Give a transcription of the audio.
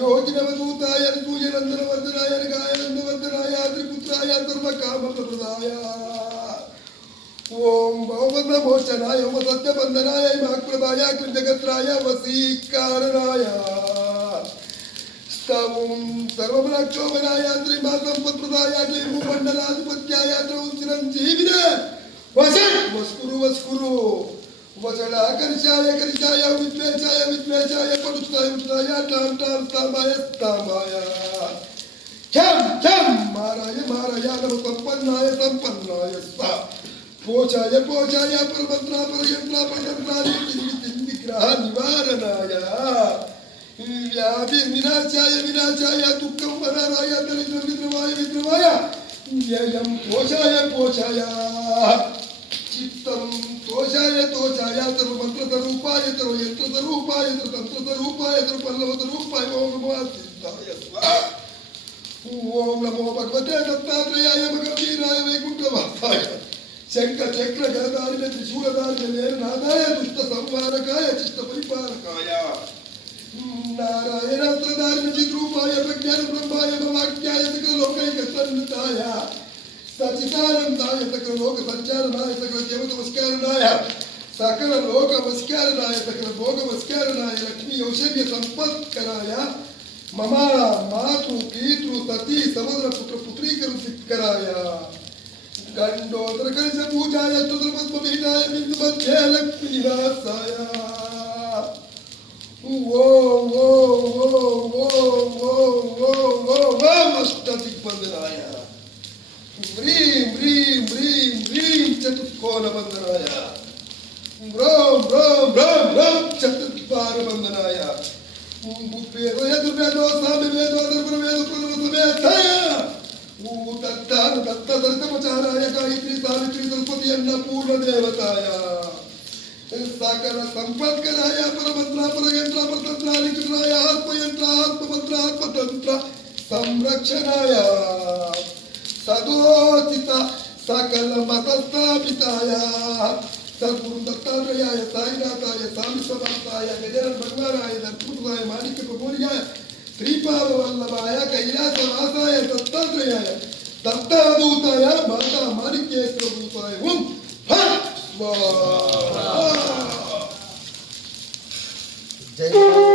योगिनवधूताय पूजनंदनवर्धनाय गायनंदवर्धनाय त्रिपुत्राय सर्वकामप्रदाय ओम भवबंधमोचनाय ओम सत्यबंधनाय माक्प्रदाय जगत्राय वसीकारणाय स्तवं सर्वमनक्षोभनाय त्रिमासंपत्प्रदाय त्रिभुमण्डलाधिपत्याय चिरंजीविने वस्कुरु वचनाकर्षाय कर्षाय विद्वेषाय परुषाय तामाय क्षम माराय नम संपन्नाय स्वा पोषाय परमंत्रा परयंत्रा विग्रह निवारणाय व्याधि विनाशाय दुःखं वराय विद्रवाय व्ययं पोषाय चित्तं तोषाय सर्वमंत्रतरूपाय यंत्रतरूपाय तंत्रतरूपाय पल्लवतरूपाय ओम नमो सिद्धाय स्वाहा ओम नमो भगवते दत्तात्रेयाय भगवीराय वैकुंठवासाय शंख चक्र गदारिणे त्रिशूलधारिणे वेरनादाय दुष्ट संहारकाय चित्त परिपालकाय नारायणास्त्रधारिणे चिद्रूपाय प्रज्ञान ब्रह्माय भवाक्याय सकल लोकैकसन्निताय सचिदानंदाय सकल लोक संचारनाय सकल देव नमस्कारनाय सकल लोक नमस्कारनाय सकल भोग नमस्कारनाय लक्ष्मी औषध्य संपत्कराय ममा मातु कीतृ सती समग्र पुत्र पुत्री करुसिकराय गंडोदर कलश पूजाय चतुर् पद्मपीठाय बिंदु मध्य लक्ष्मी निवासाय ओम अष्टदिग्बंधनाय ह्रीं चतुष्कोणबंधनाय ब्रह्म चतुष्पारबंधनाय वेदो सामवेदो अधर्ववेदो प्रणवसमेताय दत्तदर्शमचाराय गायत्री सावित्री सरस्वती अन्नपूर्ण देवताय साकर संपत्कराय परमंत्रा परयंत्रा परतंत्रा निकटराय आत्मयंत्रा आत्ममंत्रा आत्मतंत्र संरक्षणाय सदोचित सकल मतस्थापिताय सद्गुरु दत्तात्रेयाय साईनाथाय स्वामी समर्थाय गजानन भगवानाय दत्तपुत्राय माणिक्य प्रभुर्याय श्रीपादवल्लभाय कैलासवासाय दत्तात्रेयाय दत्तादूताय माता माणिक्येश्वर दूताय ओम फट् स्वाहा जय